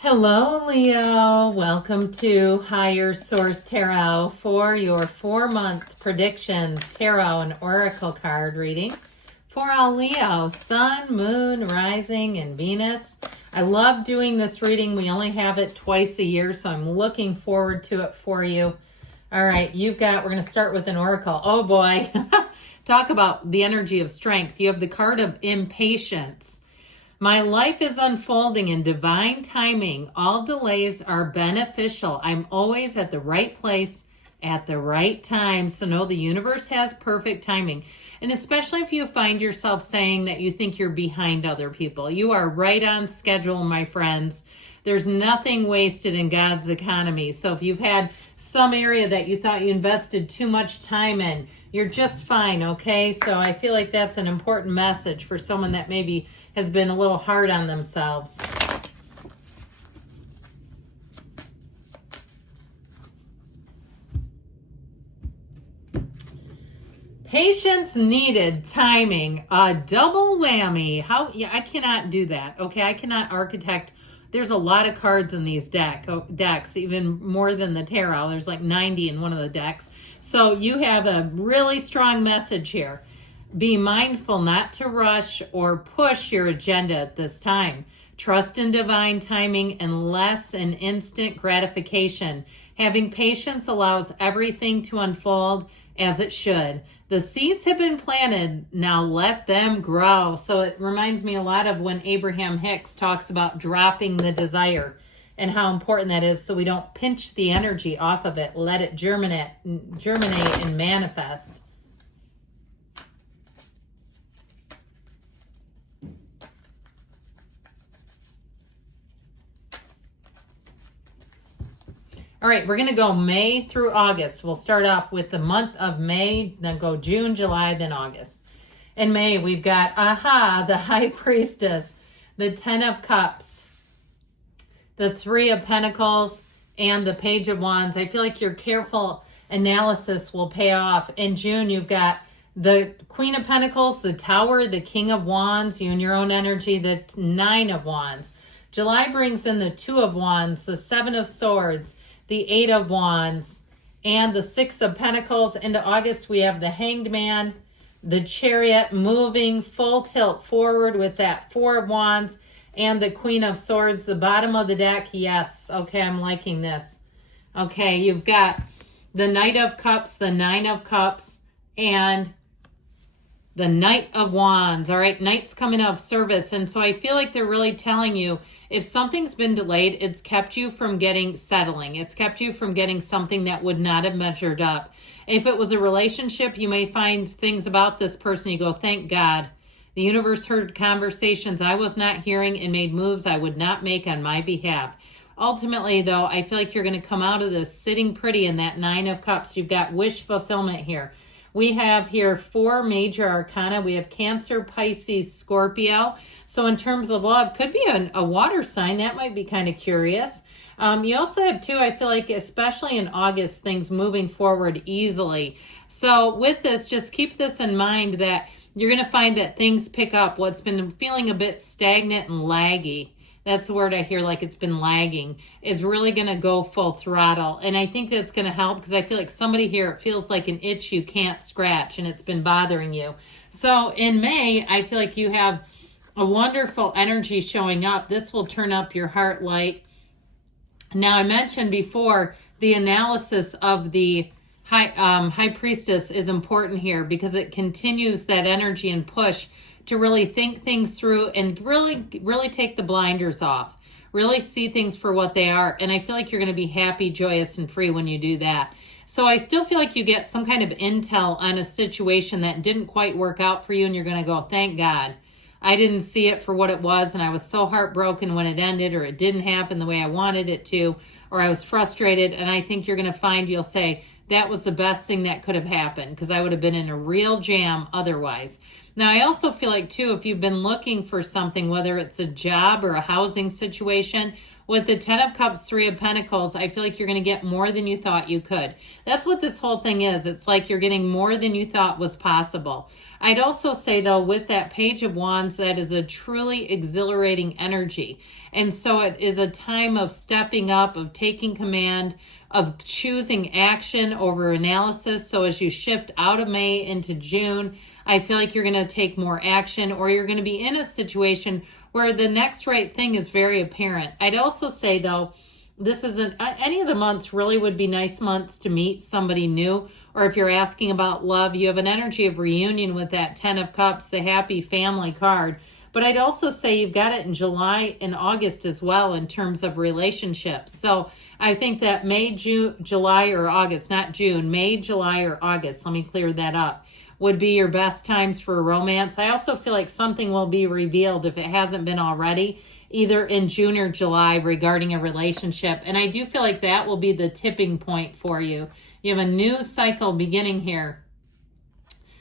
Hello, Leo. Welcome to Higher Source Tarot for your 4-month predictions, tarot and oracle card reading for all Leo, Sun, Moon, Rising, and Venus. I love doing this reading. We only have it twice a year, so I'm looking forward to it for you. All right, we're going to start with an oracle. Oh boy, talk about the energy of strength. You have the card of impatience. My life is unfolding in divine timing. All delays are beneficial. I'm always at the right place at the right time. So know the universe has perfect timing. And especially if you find yourself saying that you think you're behind other people, you are right on schedule, my friends. There's nothing wasted in God's economy. So if you've had some area that you thought you invested too much time in, you're just fine, okay? So I feel like that's an important message for someone that maybe has been a little hard on themselves. Patience needed, timing, a double whammy. I cannot do that. Okay, I cannot architect. There's a lot of cards in these decks, even more than the tarot. There's like 90 in one of the decks. So you have a really strong message here. Be mindful not to rush or push your agenda at this time. Trust in divine timing and less in instant gratification. Having patience allows everything to unfold as it should. The seeds have been planted, now let them grow. So it reminds me a lot of when Abraham Hicks talks about dropping the desire and how important that is so we don't pinch the energy off of it. Let it germinate and manifest. All right, we're going to go May through August. We'll start off with the month of May, then go June, July, then August. In May, we've got, the High Priestess, the Ten of Cups, the Three of Pentacles, and the Page of Wands. I feel like your careful analysis will pay off. In June, you've got the Queen of Pentacles, the Tower, the King of Wands, you and your own energy, the Nine of Wands. July brings in the Two of Wands, the Seven of Swords, the Eight of Wands, and the Six of Pentacles. Into August, we have the Hanged Man, the Chariot moving full tilt forward with that Four of Wands, and the Queen of Swords. The bottom of the deck, yes. Okay, I'm liking this. Okay, you've got the Knight of Cups, the Nine of Cups, and the Knight of Wands. All right, Knight's coming out of service. And so I feel like they're really telling you if something's been delayed, it's kept you from settling. It's kept you from getting something that would not have measured up. If it was a relationship, you may find things about this person. You go, thank God. The universe heard conversations I was not hearing and made moves I would not make on my behalf. Ultimately, though, I feel like you're going to come out of this sitting pretty in that Nine of Cups. You've got wish fulfillment here. We have here 4 major arcana. We have Cancer, Pisces, Scorpio. So in terms of love, could be a water sign. That might be kind of curious. You also have, too, I feel like, especially in August, things moving forward easily. So with this, just keep this in mind that you're going to find that things pick up. What's been feeling a bit stagnant and laggy, that's the word I hear, like it's been lagging, is really going to go full throttle. And I think that's going to help because I feel like somebody here, it feels like an itch you can't scratch and it's been bothering you. So in May, I feel like you have a wonderful energy showing up. This will turn up your heart light. Now, I mentioned before the analysis of the High Priestess is important here because it continues that energy and push to really think things through and really take the blinders off. Really see things for what they are. And I feel like you're going to be happy, joyous, and free when you do that. So I still feel like you get some kind of intel on a situation that didn't quite work out for you and you're going to go, thank God. I didn't see it for what it was and I was so heartbroken when it ended, or it didn't happen the way I wanted it to, or I was frustrated. And I think you're going to find you'll say, that was the best thing that could have happened because I would have been in a real jam otherwise. Now, I also feel like, too, if you've been looking for something, whether it's a job or a housing situation, With the Ten of Cups, Three of Pentacles, I feel like you're going to get more than you thought you could. That's what this whole thing is. It's like you're getting more than you thought was possible. I'd also say, though, with that Page of Wands, that is a truly exhilarating energy. And so it is a time of stepping up, of taking command, of choosing action over analysis. So as you shift out of May into June, I feel like you're going to take more action, or you're going to be in a situation where the next right thing is very apparent. I'd also say, though, this isn't any of the months really would be nice months to meet somebody new. Or if you're asking about love, you have an energy of reunion with that Ten of Cups, the happy family card. But I'd also say you've got it in July and August as well in terms of relationships. So I think that May, June, July, or August, not June, May, July, or August, let me clear that up, would be your best times for romance. I also feel like something will be revealed if it hasn't been already, either in June or July regarding a relationship. And I do feel like that will be the tipping point for you. You have a new cycle beginning here.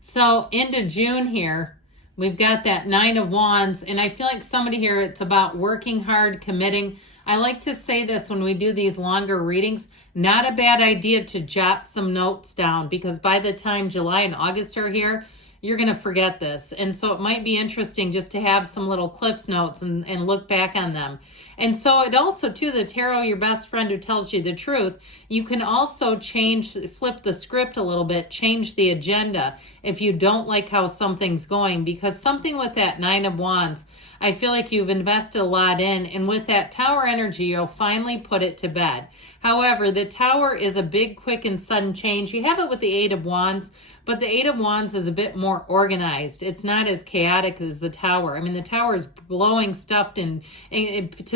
So into June here, we've got that Nine of Wands. And I feel like somebody here, it's about working hard, committing. I like to say this when we do these longer readings, not a bad idea to jot some notes down, because by the time July and August are here, you're going to forget this. And so it might be interesting just to have some little Cliff's notes and look back on them. And so it also, too, the tarot, your best friend who tells you the truth, you can also flip the script a little bit, change the agenda if you don't like how something's going, because something with that Nine of Wands, I feel like you've invested a lot in, and with that Tower energy, you'll finally put it to bed. However, the Tower is a big, quick, and sudden change. You have it with the Eight of Wands, but the Eight of Wands is a bit more organized. It's not as chaotic as the Tower. I mean, the Tower is blowing stuff to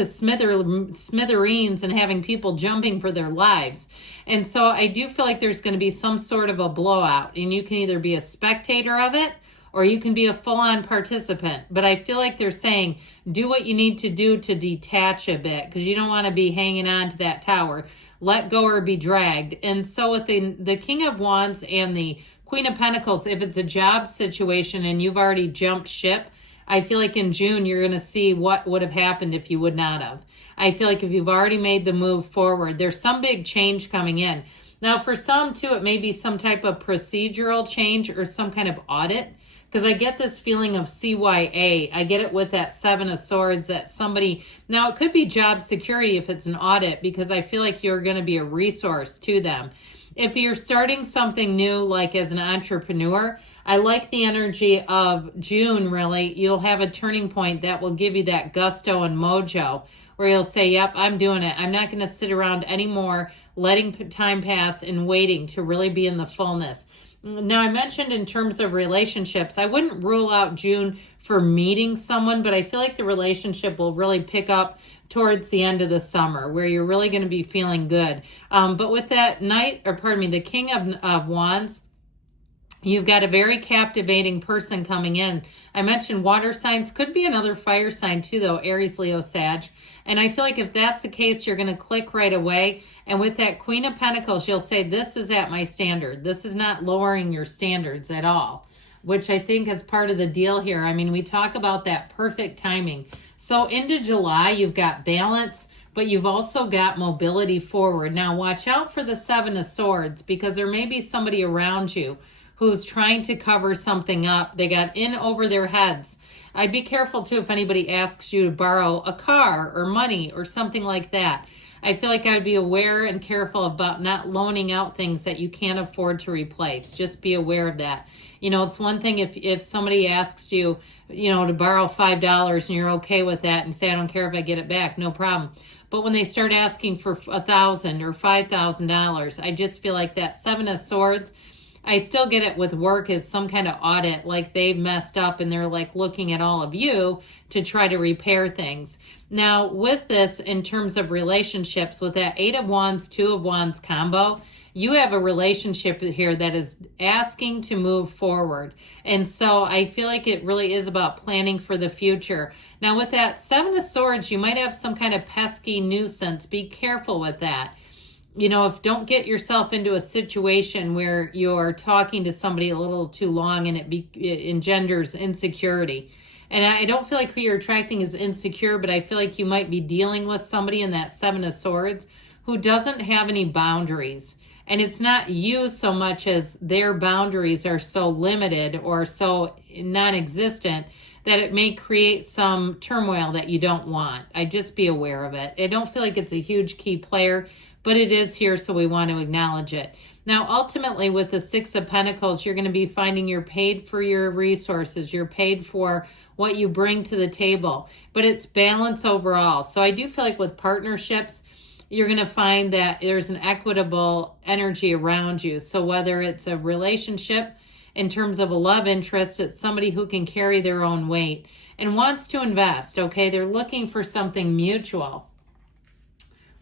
smithereens and having people jumping for their lives. And so I do feel like there's going to be some sort of a blowout, and you can either be a spectator of it, or you can be a full-on participant. But I feel like they're saying, do what you need to do to detach a bit, because you don't want to be hanging on to that Tower. Let go or be dragged. And so with the King of Wands and the Queen of Pentacles, if it's a job situation and you've already jumped ship, I feel like in June you're going to see what would have happened if you would not have. I feel like if you've already made the move forward, there's some big change coming in. Now, for some, too, it may be some type of procedural change or some kind of audit, because I get this feeling of CYA. I get it with that Seven of Swords, that somebody, now it could be job security if it's an audit, because I feel like you're going to be a resource to them. If you're starting something new, like as an entrepreneur, I like the energy of June, really. You'll have a turning point that will give you that gusto and mojo, where you'll say, yep, I'm doing it. I'm not going to sit around anymore, letting time pass and waiting to really be in the fullness. Now, I mentioned in terms of relationships, I wouldn't rule out June for meeting someone, but I feel like the relationship will really pick up towards the end of the summer, where you're really going to be feeling good. But with that the King of Wands, you've got a very captivating person coming in. I mentioned water signs, could be another fire sign too, though, Aries, Leo, Sag. And I feel like if that's the case, you're going to click right away. And with that Queen of Pentacles, you'll say, this is at my standard. This is not lowering your standards at all, which I think is part of the deal here. I mean, we talk about that perfect timing. So into July, you've got balance, but you've also got mobility forward. Now, watch out for the Seven of Swords, because there may be somebody around you who's trying to cover something up. They got in over their heads. I'd be careful, too, if anybody asks you to borrow a car or money or something like that. I feel like I'd be aware and careful about not loaning out things that you can't afford to replace. Just be aware of that. You know, it's one thing if somebody asks you, to borrow $5 and you're okay with that and say, I don't care if I get it back, no problem. But when they start asking for $1,000 or $5,000, I just feel like that Seven of Swords, I still get it with work as some kind of audit, like they've messed up and they're like looking at all of you to try to repair things. Now, with this, in terms of relationships, with that Eight of Wands, Two of Wands combo, you have a relationship here that is asking to move forward. And so I feel like it really is about planning for the future. Now, with that Seven of Swords, you might have some kind of pesky nuisance. Be careful with that. Don't get yourself into a situation where you're talking to somebody a little too long and it engenders insecurity. And I don't feel like who you're attracting is insecure, but I feel like you might be dealing with somebody in that Seven of Swords who doesn't have any boundaries. And it's not you so much as their boundaries are so limited or so non-existent that it may create some turmoil that you don't want. I just be aware of it. I don't feel like it's a huge key player, but it is here, so we want to acknowledge it. Now, ultimately, with the Six of Pentacles, you're going to be finding you're paid for your resources. You're paid for what you bring to the table, but it's balance overall. So I do feel like with partnerships, you're going to find that there's an equitable energy around you. So whether it's a relationship in terms of a love interest, it's somebody who can carry their own weight and wants to invest, okay? They're looking for something mutual.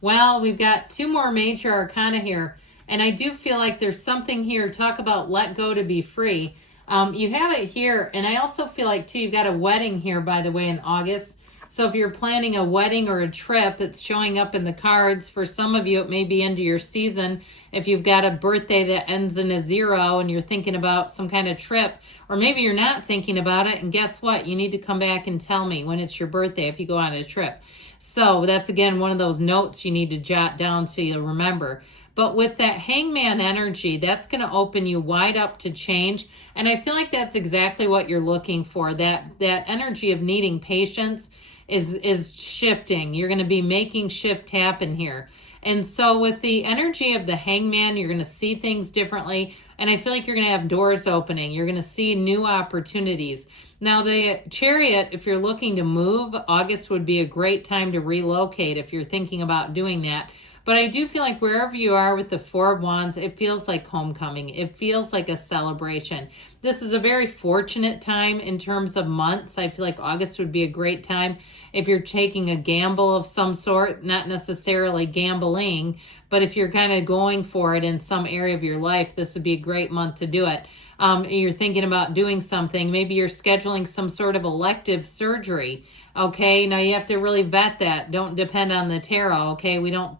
Well, we've got two more major arcana here, and I do feel like there's something here. Talk about let go to be free. You have it here, and I also feel like, too, you've got a wedding here, by the way, in August. So if you're planning a wedding or a trip, it's showing up in the cards. For some of you, it may be into your season. If you've got a birthday that ends in a 0 and you're thinking about some kind of trip, or maybe you're not thinking about it, and guess what? You need to come back and tell me when it's your birthday if you go on a trip. So that's, again, one of those notes you need to jot down so you'll remember. But with that hangman energy, that's going to open you wide up to change. And I feel like that's exactly what you're looking for. That energy of needing patience is shifting. You're going to be making shift happen here. And so with the energy of the hangman, you're going to see things differently. And I feel like you're going to have doors opening. You're going to see new opportunities. Now, the chariot, if you're looking to move, August would be a great time to relocate if you're thinking about doing that. But I do feel like wherever you are with the Four of Wands, it feels like homecoming. It feels like a celebration. This is a very fortunate time in terms of months. I feel like August would be a great time if you're taking a gamble of some sort, not necessarily gambling, but if you're kind of going for it in some area of your life, this would be a great month to do it. You're thinking about doing something. Maybe you're scheduling some sort of elective surgery. Okay, now you have to really vet that. Don't depend on the tarot. Okay, we don't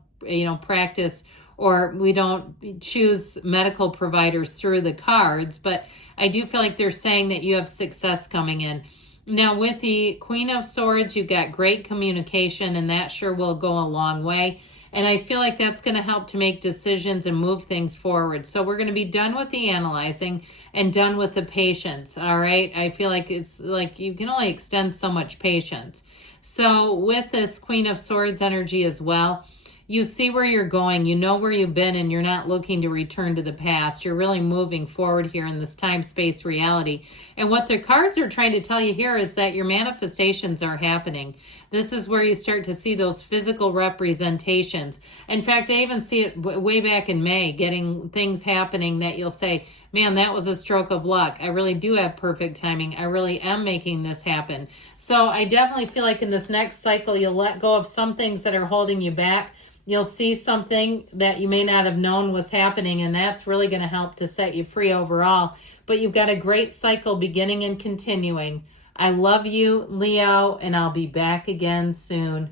practice, or we don't choose medical providers through the cards, but I do feel like they're saying that you have success coming in. Now, with the Queen of Swords, you've got great communication, and that sure will go a long way. And I feel like that's going to help to make decisions and move things forward. So we're going to be done with the analyzing and done with the patience, all right? I feel like it's like you can only extend so much patience. So with this Queen of Swords energy as well, you see where you're going, you know where you've been, and you're not looking to return to the past. You're really moving forward here in this time-space reality. And what the cards are trying to tell you here is that your manifestations are happening. This is where you start to see those physical representations. In fact, I even see it way back in May, getting things happening that you'll say, man, that was a stroke of luck. I really do have perfect timing. I really am making this happen. So I definitely feel like in this next cycle, you'll let go of some things that are holding you back. You'll see something that you may not have known was happening, and that's really going to help to set you free overall. But you've got a great cycle beginning and continuing. I love you, Leo, and I'll be back again soon.